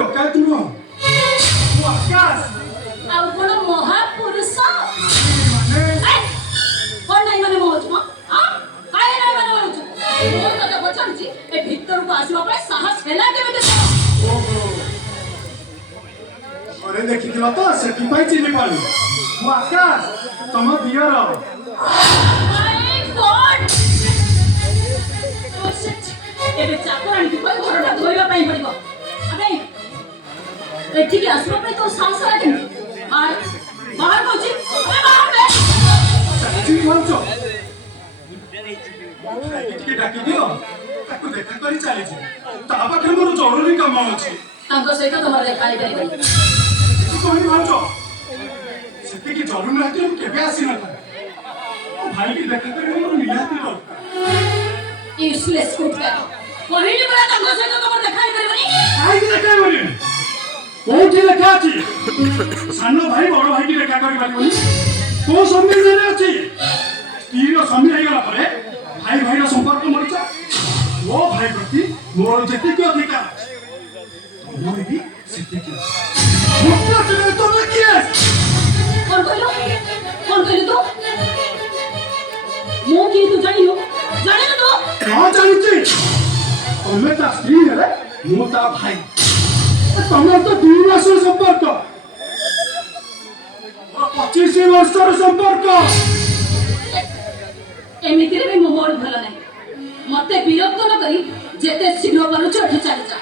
डकायत नुह मु आकाश ଆଉ କଣ ମହାପୁରୁଷ माने କଣ ନାଇଁ ମାନେ ମହୁଛୁ ମ କାଇଁ ନାଇଁ ମାନେ ମହୁଛୁ ମୁଁ ତତେ ପଚାରୁଛି ଏ ଭିତରକୁ ଆସିବା ପାଇଁ ସାହସ ହେଲା କେମିତି ओहो अरे देखिथिला तो सेठी पाई चिनी पाली मु आकाश तम दियर माय गॉड ओ शिट ଏବେ ଚାକରାଣୀକୁ କହି ଘରଟା ଧୋଇବା ପାଇଁ ପଡ଼ିବ ଆବେ ଏଠିକି ଆସିବା ପାଇଁ ତୋ ସାହସ ହେଲା କେମିତି ବାହାର କହୁଛି ଆବେ ବାହାର ବେ चाची भंचो ଟିକେ ଡାକି ଦିଅ ତାକୁ ଦେଖା କରି ଚାଲିଛି ତା ପାଖରେ ମୋର ଜରୁରୀ କାମ ଅଛି ତାଙ୍କ ସହିତ ତମର ଦେଖା ହେଇପାରିବନି କହି ଭଂଚୋ ସେତିକି ଜରୁରୀ ନଥିଲେ ମୁଁ କେବେ ଆସିନଥାଏ ମୋ ଭାଇକି ଦେଖା କରିବା ମୋର ନିହାତି ଦରକାର यूजलेस कुत्ता କହିଲି ପରା ତାଙ୍କ ସହିତ ତମର ଦେଖା ହେଇପାରିବନି କାହିଁକି ଦେଖା କରିବନି କୋଉଠି ଲେଖା ଅଛି ସାନ ଭାଇ ବଡ଼ ଭାଇକି ଦେଖା କରିପାରିବନି କୋଉ ସମ୍ବିଧାନରେ ଅଛି ସ୍ତ୍ରୀର ସ୍ୱାମୀ ହେଇଗଲା ପରେ ଭାଇ ଭାଇର ସମ୍ପର୍କ ମରିଯାଏ ମୋ ଭାଇ ପ୍ରତି ମୋର ଯେତିକି ଅଧିକାର ଅଛି ତମର ବି ସେତିକି ତମେ କିଏ କଣ କହିଲୁ ତୁ ମୁଁ କି ତୁ ଜାଣିନୁ ତୁ ହଁ ଜାଣିଛି ତମେ ତା ସ୍ତ୍ରୀ ହେଲେ ମୁଁ ତା ଭାଇ ତମର ତ 2 ମାସର ସମ୍ପର୍କ 25 ବର୍ଷର ସମ୍ପର୍କ ଏମିତିରେ ବି ମୋ ମୋଡ଼ ଭଲ ନାହିଁ ମତେ ବିରକ୍ତ ନ କରି ଯେତେ ଶୀଘ୍ର ପାରୁଛ ଏଠୁ ଚାଲିଯା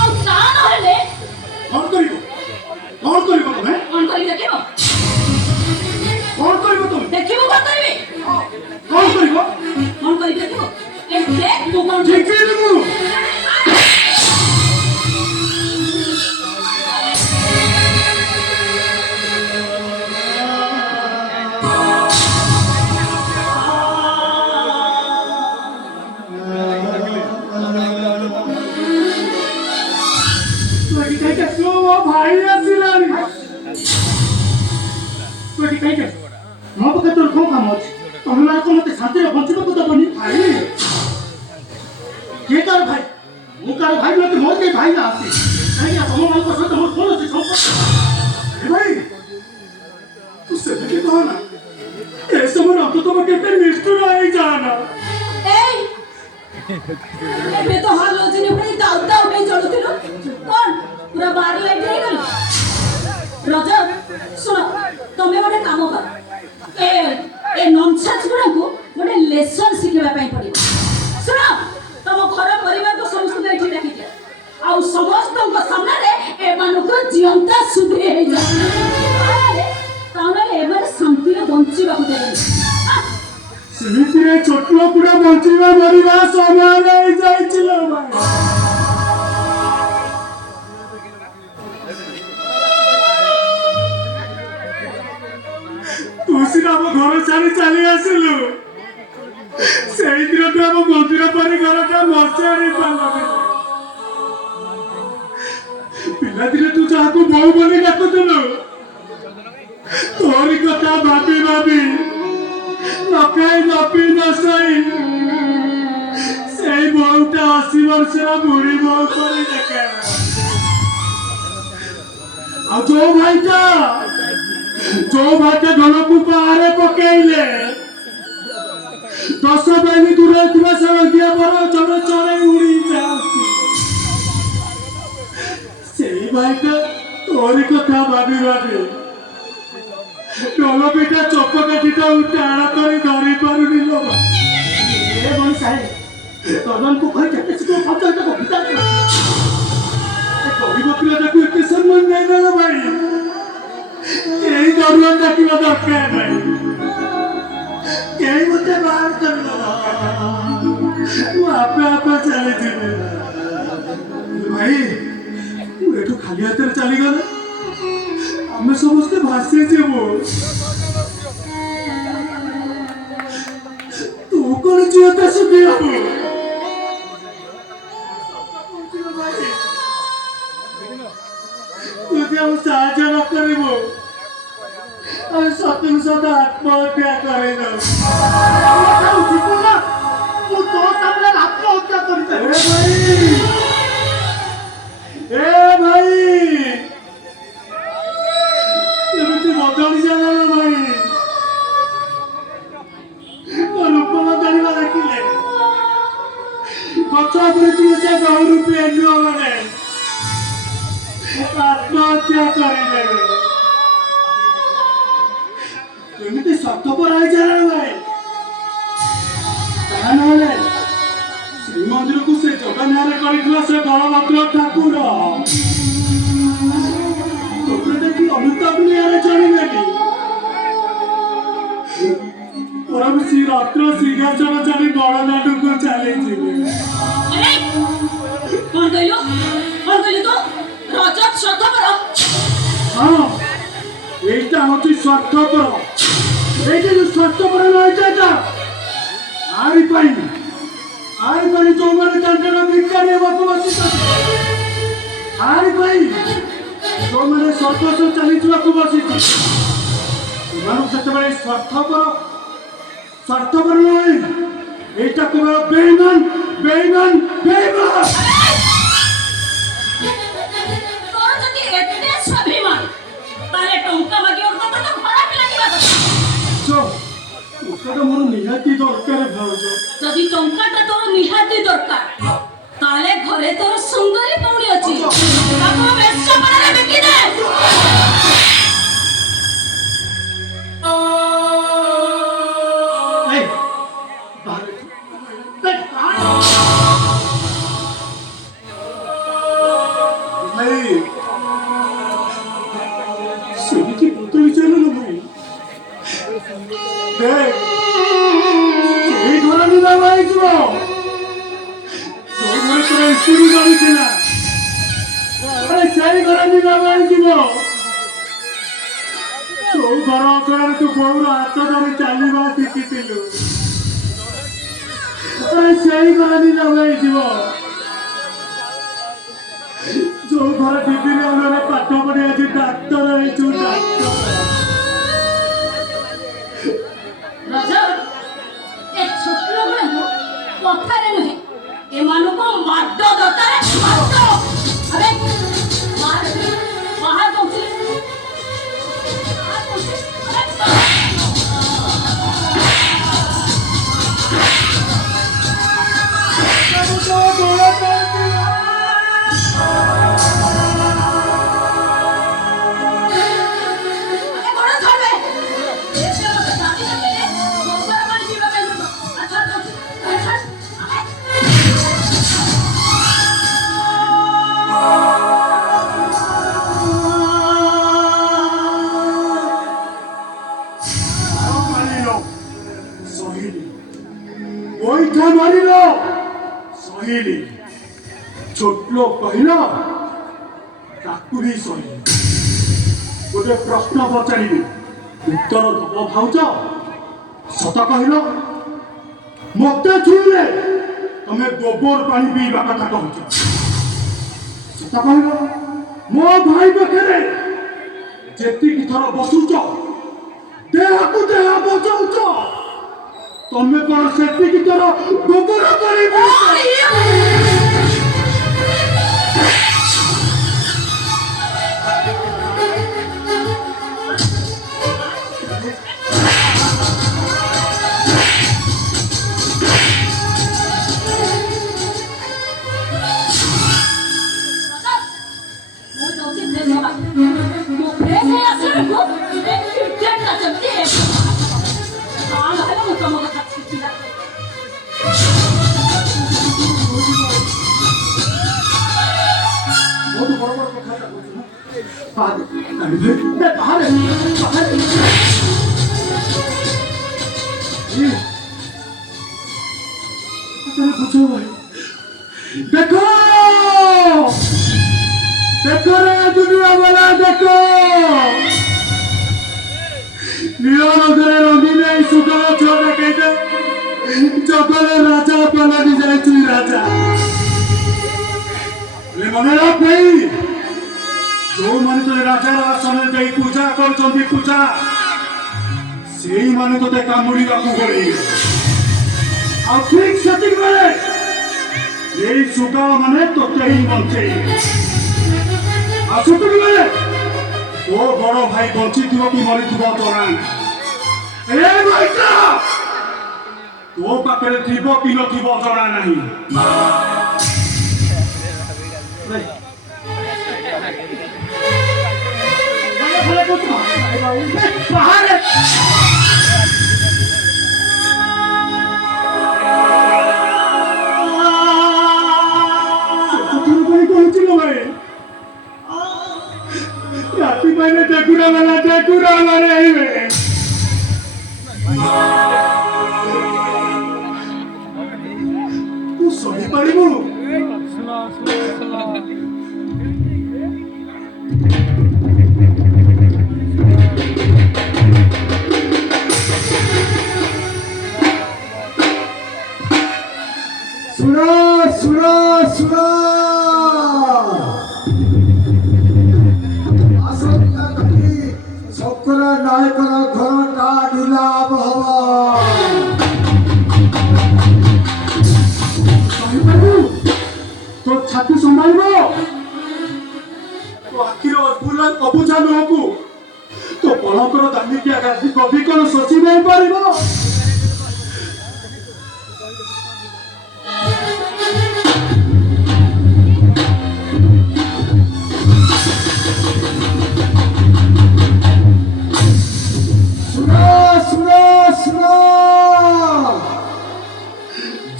ଆଉ ତା ନହେଲେ କଣ କରିବ ତମେ କଣ କରି ଦେଖିବ କଣ କରିବ ତମେ ଦେଖିବୁ କଣ କରିବି କଣ କରିବ କଣ କରି ଦେଖିବୁ ଏ ଦେখ ମୁଁ କଣ ଦେଖିଲି ମୁଁ भाई आसिलानी तोटी कहीं मो पके तोर को काम अछि तमे मार को मते शांति रे बंचिबा को दबनी भाई के कार भाई मु कार भाई मते मोर के भाई ना आसी कहीं ना तुम मान को सत मोर कोन से संपर्क भाई तू से भी कहो ना ए समय रख तो केते निष्ठुर आई जाना এই ଏବେ ତ ହାଲୋଜିନି ଭଳି ଦାଉ ଦାଉ ହେଇ ଜଳୁଥିଲୁ କଣ ପୁରା ବାର ଲାଇଟ୍ ହେଇଗଲ ରଜ ଶୁଣ ତମେ ଗୋଟେ କାମ କର ଏ ନନ୍ସେନ୍ସ ଗୁଡାକୁ ଗୋଟେ ଲେସନ ଶିଖିବା ପାଇଁ ପଡିବ ଶୁଣ ତମ ଘର ପରିବାରକୁ ସମସ୍ତଙ୍କୁ ଏଠି ଡାକିଦିଅ ଆଉ ସମସ୍ତଙ୍କ ସାମ୍ନାରେ ଏମାନଙ୍କୁ ଜିଅନ୍ତା ସୁଧି ହେଇଯାଅ ତାହେଲେ ଏମାନେ ଶାନ୍ତିରେ ବଞ୍ଚିବାକୁ ଦେବେନି ସେମିତିରେ ଛୋଟ ପୁରା ବଞ୍ଚିବା ମରିବା ସମାନ ହେଇ ଯାଇছিল ଭାଇ ତୁ ସିନା ଆମ ଘର ଛାଡ଼ି ଚାଲି ଆସିଲୁ ସେଇଥିରେ ତୁ ଆମ ମନ୍ଦିର ପରି ଘରଟା ମଶାଣି ପାରିଲୁ ପିଲାଦିନେ ତୁ ଯାହାକୁ ବୋଉ ବୋଲି ଡାକୁଥିଲୁ ତୋରି କଥା ଭାବି ଭାବି नकाई नपी नसाई सेई बहुटा 80 वर्षर बुढ़ी बहु करी देखे आ जो भाईटा घरकू बाहर पकेले 10 बाई दूर थी सड़किया पर जड़े चढ़े उड़ी जाती से भाईटा तोरी कथा भाभी भाभी डलपीटा चपकाठीटा टाण कर धरी पारुनी लो ए बन साहेब तदन को कहि केते सिको फचल को भितर ए गरीब पिलाटा को एते सम्मान नहीं देला भाई केही दरुआ डाकिबा दरकार भाई केही मते बाहर करलो मु आपे आपे चली जिबे भाई मु एठो खाली हाथ चली गले आमे समस्त भासी जेबो तू कोन जीवता सुखी हबो तुझे हम साहाଯ୍य न करिबो हम सत्य सदा आत्महत्या करेनो मु तो सामने आत्महत्या करते ए भाई ଗଛ ବୃଦ୍ଧି ସେ ବହୁ ପ୍ରେମ ମାନେ ଆତ୍ମହତ୍ୟା କରିଦେବେ। ଏମିତି ସ୍ୱାର୍ଥପର ହେଇଯାଏ ଭାଇ। ତାହା ନହେଲେ ଶ୍ରୀମନ୍ଦିରକୁ ସେ ଜଗନ୍ନାଥ କରିଥିଲା ସେ ବଳଭଦ୍ର ଠାକୁର ତୋତେ ଦେଖି ଅନୁତାପନିଆରେ ଚଳିବେନି। ପରମ ଶ୍ରୀ ରତ୍ନ ସିଂହାସନ ଚାଲି ବଳଦାଣ୍ଡକୁ ଚାଲିଯିବେ। କଣ କହିଲୁ ତୁ ରଜତ ସ୍ୱାର୍ଥପର? ହଁ এইটা হচ্ছে স্বার্থপর। এইটা যে স্বার্থপর নয় এটা আরি পাই ଯୋଉମାନେ ତାଙ୍କର ଭିକାରୀ ହେବାକୁ ବସିଛନ୍ତି, ଆରି ପାଇ ଯୋଉମାନେ ସର୍ବସ୍ୱ ଚାଲିଯିବାକୁ ବସିଛି, ସେମାନଙ୍କୁ ସେତେବେଳେ ସ୍ୱାର୍ଥପର ନୁହେଁ, ଏଇଟା କେବଳ ବେଇମାନ। তোর যদি এতে স্বাভিমান তাহলে টঙ্কা মাগিবার কথা তো খারাপ লাগিবা কথা। ওটা ମୋର ନିହାତି ଦରକାର ଭାଉଜ। যদি টঙ্কাটা তোর নিহাতি দরকার তাহলে ঘরে তোর সুন্দরী পৌঁড়ি আছে, তাকে বেশ্য পাড়ারে বিকি দে। এই বাহারে ଭାଇ ସେମିତି ବଦଳି ଚାଲୁନ ଭାଇ। ସେଇ ଘର ନିଲାମ ହେଇଯିବ ଯୋଉ ଘରେ ତୋର ସ୍ତ୍ରୀ ରହିଥିଲା, ସେଇ ଘର ନିଲାମ ହେଇଯିବ ଯୋଉ ଘର ଅଗଣାରେ ତୁ ବୋଉର ହାତ ଧରି ଚାଲିବା ଶିଖିଥିଲୁ, ସେଇ ଘର ନିଲାମ ହେଇଯିବ ଯୋଉ ଘର ଟିଭିରେ ଆମେ ପାଠ ପଢି ଆଜି ଡାକ୍ତର ହେଇଛୁ। ରଜତ ଏ ଛୋଟ ଲୋକଙ୍କୁ କଥାରେ ନୁହେଁ, ଏମାନଙ୍କୁ ମାଡ ଦରକାର, ମାଡ। ଆରେ ବାହାର କହୁଛି ଗୋଇଠା ମାରିଲ ସହିଲି, ଛୋଟ ଲୋକ କହିଲ ତାକୁ ବି ସହିଲି। ଗୋଟେ ପ୍ରଶ୍ନ ପଚାରିବି, ଉତ୍ତର ଦବ ଭାଉଜ? ସତ କହିଲ, ମତେ ଛୁଇଁଲେ ତମେ ଗୋବର ପାଣି ପିଇବା କଥା କହୁଛ। ସତ କହିଲ, ମୋ ଭାଇ ପାଖରେ ଯେତିକି ଥର ବସୁଛ, ଦେହକୁ ଦେହ ବଚାଉଛ, ତମେ କଣ ସେତିକି ଥର ଗୋବର କରିବ? ବହୁତ ବଡ ବଡ କଥା କହୁଛୁ ନା। ବାହାରେ ବୁଝ ଭାଇ, ଦେଖ রে দুনিয়া বলা, দেখো নীলনগরের রঙিনে সুন্দর ঝিও দেখাইতে জগলের রাজা পালানি যায় তুই রাজা। মনে রাখ ভাই, ଯୋଉମାନେ ତୋତେ ରାଜାର ଆସନରେ ଯାଇ ପୂଜା କରୁଛନ୍ତି ପୂଜା, ସେଇମାନେ ତୋତେ କାମୁଡ଼ିବାକୁ ଗୋଳେଇବେ। ଆଉ ଠିକ ସେତିକି ବେଳେ ଏଇ ସୁଗାଳ ମାନେ ତୋତେ ହିଁ ବଞ୍ଚେଇବେ। ଆଉ ସେତିକି ବେଳେ ତୋ ବଡ ଭାଇ ବଞ୍ଚିଥିବ କି ମରିଥିବ ଜଣା ନାହିଁ। ଏ ଭାଇଟା ତୋ ପାଖରେ ଥିବ କି ନଥିବ ଜଣା ନାହିଁ। भले कुछ बाहर है राती मैंने ठाकुरा वाला आई में तू सही पारिबु सुनो शंकर नायकर घरटा नीलाम तो छाती संभालिबो तो आखिर अबुझा नुहकु तो बलकर दामिकिया गाधी कभी कौन सोची नहीं पारिबो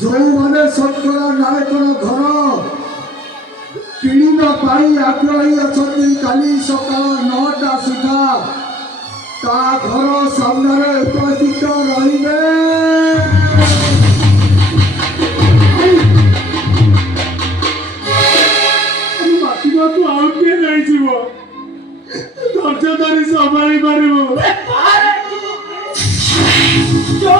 जो मैंने शंकर नायकर घर किणवा आग्रही अच्छा काली सकाल 9टा सुधा ता घर सामने उपस्थित रहिबे तू आउट के नहीं जीवो धैर्य धरी संभाली पारिबो जो